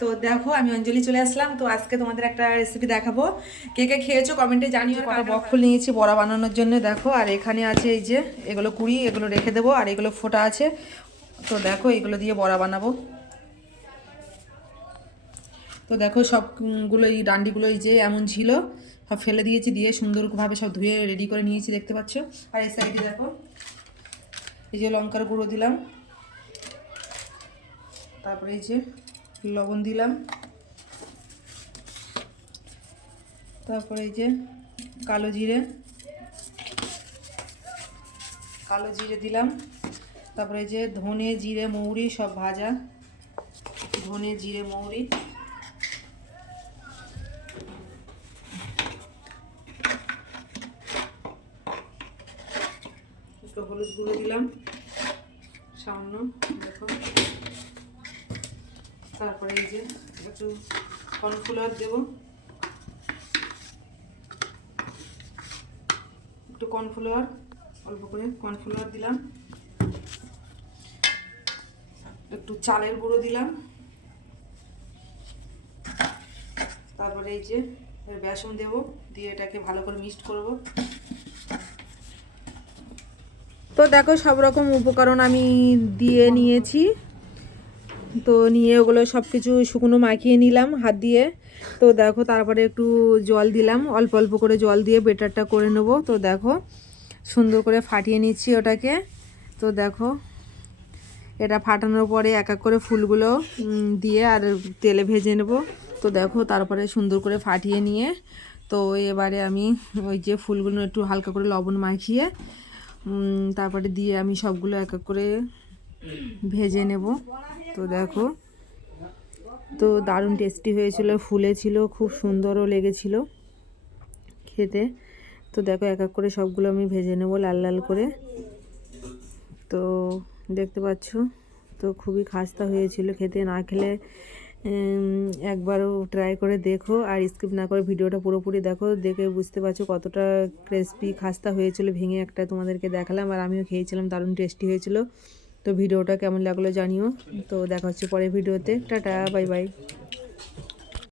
তো দেখো আমি অঞ্জলি চলে আসলাম। তো আজকে তোমাদের একটা রেসিপি দেখাবো। কে কে খেয়েছো কমেন্টে জানিও কটা বকফুল নিয়েছি বড়া বানানোর জন্য দেখো। আর এখানে আছে এই যে এগুলো কুড়ি এগুলো রেখে দেবো আর এগুলো ফোটা আছে। তো দেখো এগুলো দিয়ে বড়া বানাবো। তো দেখো সবগুলো এই ডান্ডিগুলো এই যে এমন ছিল সব ফেলে দিয়েছি দিয়ে সুন্দরভাবে সব ধুয়ে রেডি করে নিয়েছি দেখতে পাচ্ছ। আর এই সাইডে দেখো এই যে লঙ্কার গুঁড়ো দিলাম। তারপরে এই যে লবণ দিলাম। তারপরে এই যে কালো জিরে। কালো জিরে দিলাম। তারপরে এই যে ধনে, জিরে, মৌরি সব ভাজা। ধনে, জিরে, মৌরি। একটু হলুদ গুঁড়ো দিলাম। সামান্য দেখো তারপরে এই যে একটু কর্নফ্লাওয়ার দেব। একটু কর্নফ্লাওয়ার, অল্প করে কর্নফ্লাওয়ার দিলাম। একটু চালের গুঁড়ো দিলাম। তারপরে এই যে বেসন দেব, দিয়ে এটাকে ভালো করে মিক্সড করব। তো দেখো সব রকম উপকরণ আমি দিয়ে নিয়েছি। তো নিয়ে ওগুলো সব কিছু শুকনো মাখিয়ে নিলাম হাত দিয়ে। তো দেখো তারপরে একটু জল দিলাম, অল্প অল্প করে জল দিয়ে বেটারটা করে নেব। তো দেখো সুন্দর করে ফাটিয়ে নিচ্ছি ওটাকে। তো দেখো এটা ফাটানোর পরে এক এক করে ফুলগুলো দিয়ে আর তেলে ভেজে নেব। তো দেখো তারপরে সুন্দর করে ফাটিয়ে নিয়ে, তো এবারে আমি ওই যে ফুলগুলো একটু হালকা করে লবণ মাখিয়ে তারপরে দিয়ে আমি সবগুলো এক এক করে ভেজে নেব। তো দেখো, তো দারুণ টেস্টি হয়েছিল ফুলে ছিল খুব সুন্দরও লেগেছিল খেতে। তো দেখো, এক এক করে সবগুলো আমি ভেজে নেব লাল লাল করে। তো দেখতে পাচ্ছ, তো খুবই খাস্তা হয়েছিল খেতে। না খেলে একবারও ট্রাই করে দেখো আর স্কিপ না করে ভিডিওটা পুরোপুরি দেখো। দেখে বুঝতে পারছ কতটা ক্রিসপি খাস্তা হয়েছিল, ভেঙে একটা তোমাদেরকে দেখালাম। আর আমিও খেয়েছিলাম, দারুণ টেস্টি হয়েছিল। তো ভিডিওটা কেমন লাগল জানিও। তো দেখা হচ্ছে পরের ভিডিওতে। Tata bye bye.